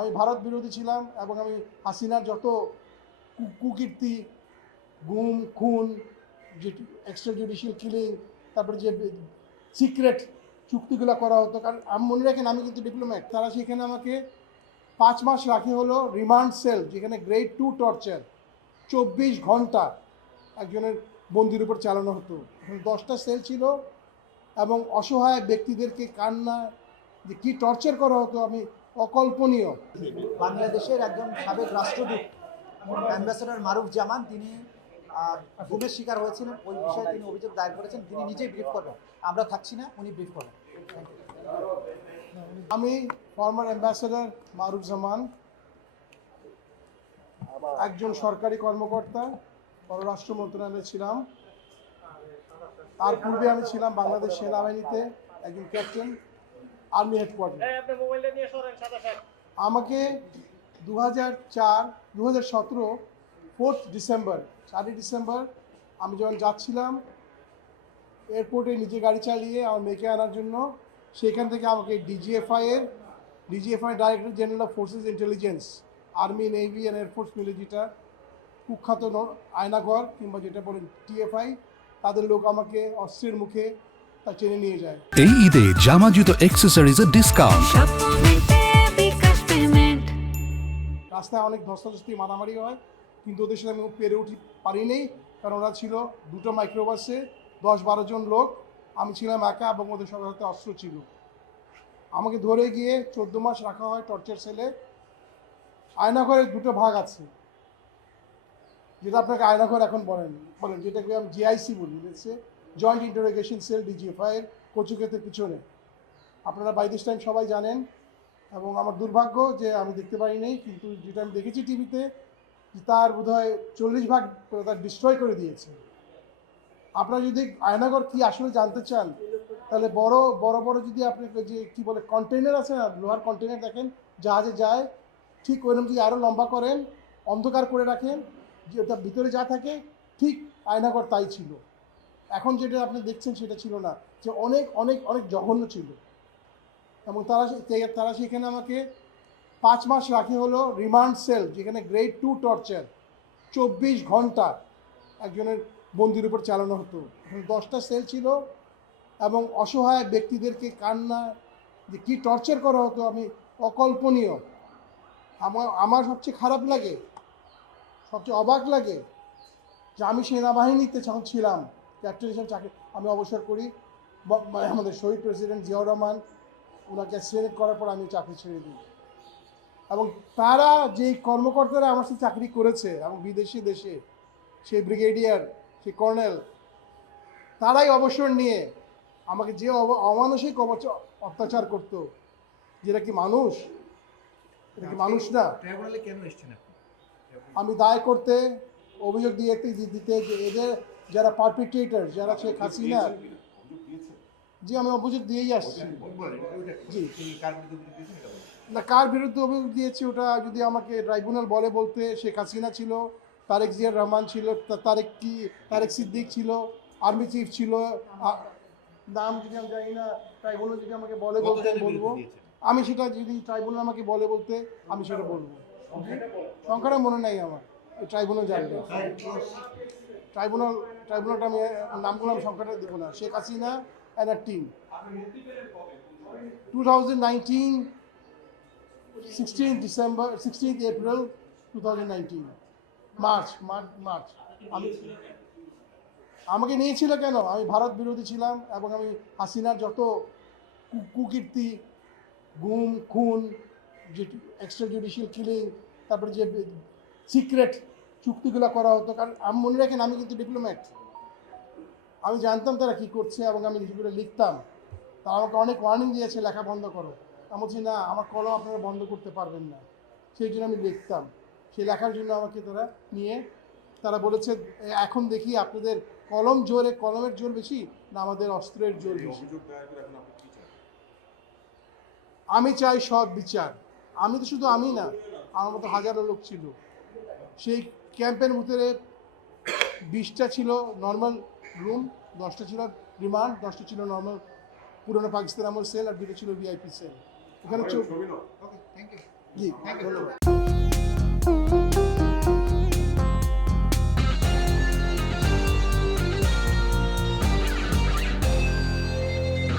আমি ভারত বিরোধী ছিলাম এবং আমি হাসিনার যত কুকীর্তি, গুম, খুন, যে এক্সট্রা জুডিশিয়াল কিলিং, তারপরে যে সিক্রেট চুক্তিগুলো করা হতো, কারণ আমি মনে রাখেন আমি কিন্তু ডিপ্লোম্যাট। তারা সেখানে আমাকে 5 মাস রাখে হলো রিমান্ড সেল, যেখানে গ্রেড 2 টর্চার 24 ঘন্টা একজনের বন্দির উপর চালানো হতো। 10টা সেল ছিল এবং অসহায় ব্যক্তিদেরকে কান্না যে কী টর্চার করা হতো আমি অকল্পনীয়। বাংলাদেশের একজন সাবেক রাষ্ট্রদূত অ্যাম্বাসেডর মারুফ জামান তিনি গুমের শিকার হয়েছিলেন, ওই বিষয়ে তিনি অভিযোগ দায়ের করেছেন। তিনি নিজেই ব্রিফ করবেন, আমরা থাকছি না, উনি ব্রিফ করবেন। আমি ফর্মার অ্যাম্বাসেডর মারুফ জামান, একজন সরকারি কর্মকর্তা, পররাষ্ট্র মন্ত্রণালয়ে ছিলাম। তার পূর্বে আমি ছিলাম বাংলাদেশ সেনাবাহিনীতে একজন ক্যাপ্টেন, আর্মি হেডকোয়ার্টার। আমাকে 2017 4 ডিসেম্বর 4 ডিসেম্বর আমি যখন যাচ্ছিলাম এয়ারপোর্টে নিজে গাড়ি চালিয়ে আমার মেয়েকে আনার জন্য, সেখান থেকে আমাকে DGFI director general of forces intelligence, army, navy and air force মিলিটারিটা কুখ্যাত আয়নাঘর কিংবা যেটা বলেন টিএফআই, তাদের লোক আমাকে অস্ত্রের মুখে তা টেনে নিয়ে যায়। এই ঈদে জামা জুতো অ্যাক্সেসরিজের ডিসকাউন্ট। রাস্তায় অনেক ধস্তাধস্তি মারামারি হয়, কিন্তু ওদের সাথে আমি পেরে পারিনি, কারণ ওরা ছিল 2টো মাইক্রোবাসে 10-12 জন লোক, আমি ছিলাম একা এবং ওদের সবার হাতে অস্ত্র ছিল। আমাকে ধরে গিয়ে 14 মাস রাখা হয় টর্চার সেলে। আয়নাঘরের 2টো ভাগ আছে, যেটা আপনাকে আয়নাঘর এখন বলেন, যেটাকে আমি জিআইসি বলি, জয়েন্ট ইন্টারোগেশন সেল, ডিজিএফআইয়ের কচুক্ষেতের পিছনে। আপনারা বাই দিস টাইম সবাই জানেন, এবং আমার দুর্ভাগ্য যে আমি দেখতে পারিনি, কিন্তু যেটা আমি দেখেছি টিভিতে, তার বোধহয় 40 ভাগ তার ডিস্ট্রয় করে দিয়েছে। আপনারা যদি আয়নাঘর কি আসলে জানতে চান, তাহলে বড় বড় যদি আপনি যে কী বলে কন্টেনার আছে না, লোহার কন্টেনার দেখেন জাহাজে যায়, ঠিক ওইরকম যদি আরও লম্বা করেন, অন্ধকার করে রাখেন, যে তার ভিতরে যা থাকে ঠিক আয়নাঘর তাই ছিল। এখন যেটা আপনি দেখছেন সেটা ছিল না, যে অনেক অনেক অনেক জঘন্য ছিল। এবং তারা সেখানে আমাকে 5 মাস রাখে হলো রিমান্ড সেল, যেখানে গ্রেড 2 টর্চার 24 ঘন্টা একজনের বন্দির উপর চালানো হতো। 10টা সেল ছিল এবং অসহায় ব্যক্তিদেরকে কান্না যে কী টর্চার করা হতো আমি অকল্পনীয়। আমার সবচেয়ে খারাপ লাগে, সবচেয়ে অবাক লাগে যে আমি সেনাবাহিনীতে যখন ছিলাম ক্যাপ্টেন হিসেবে চাকরি, আমি অবসর করি, আমাদের শহীদ প্রেসিডেন্ট জিয়াউর রহমান ওনাকে সিলেক্ট করার পর আমি চাকরি ছেড়ে দিই। এবং তারা যেই কর্মকর্তারা আমার সাথে চাকরি করেছে এবং বিদেশি দেশে, সেই ব্রিগেডিয়ার, সেই কর্নেল, তারাই অবসর নিয়ে আমাকে যে অমানসিক অত্যাচার করতো, যেটা কি মানুষ? এটা কি মানুষ না? কেন এসেছেন আপনি? আমি দায় করতে, অভিযোগ দিতে যে এদের যারা পারপিট্রেটর, যারা শেখ হাসিনা, জি আমি অভিযোগ দিয়েই আসছি। জি না, কার বিরুদ্ধে অভিযোগ দিয়েছি ওটা যদি আমাকে ট্রাইব্যুনাল বলতে, শেখ হাসিনা ছিল, তারেক জিয়ার রহমান ছিল, তারেক সিদ্দিক ছিল, আর্মি চিফ ছিল, নাম যদি আমি জানি না, ট্রাইব্যুনাল যদি আমাকে বলতে বলবো, আমি সেটা যদি ট্রাইব্যুনাল আমাকে বলতে আমি সেটা বলবো। সংখ্যাটা মনে নেই আমার, ট্রাইব্যুনাল জানবে। ট্রাইব্যুনালটা আমি নামগুলো আমি সংখ্যাটা দেবো না। Sheikh Hasina and a team, 2019 16 April 2019 March. আমাকে নিয়েছিল কেন? আমি ভারত বিরোধী ছিলাম এবং আমি হাসিনার যত কুকীর্তি, গুম, খুন, যে এক্সট্রা জুডিশিয়াল কিলিং, তারপরে যে সিক্রেট চুক্তিগুলো করা হতো, কারণ আমি মনে রাখেন আমি কিন্তু ডিপ্লোম্যাট। আমি জানতাম তারা কী করছে এবং আমি সেগুলো লিখতাম। তারা আমাকে অনেক ওয়ার্নিং দিয়েছে, লেখা বন্ধ করো। আমি বলছি না, আমার কলম আপনারা বন্ধ করতে পারবেন না। সেই জন্য আমি লিখতাম। সেই লেখার জন্য আমাকে তারা নিয়ে তারা বলেছে এখন দেখি আপনাদের কলমের জোর বেশি না আমাদের অস্ত্রের জোর বেশি। আমি চাই সৎ বিচার। আমি তো শুধু আমি না, আমার মতো হাজারো লোক ছিল। সেই ক্যাম্পের ভিতরে 20টা ছিল নর্মাল রুম, 10টা ছিল রিমান্ড, 10টা ছিল নর্মাল পুরনো পাকিস্তান আমল সেল, আর 2টা ছিল ভিআইপি সেল। এখানে জি ধন্যবাদ।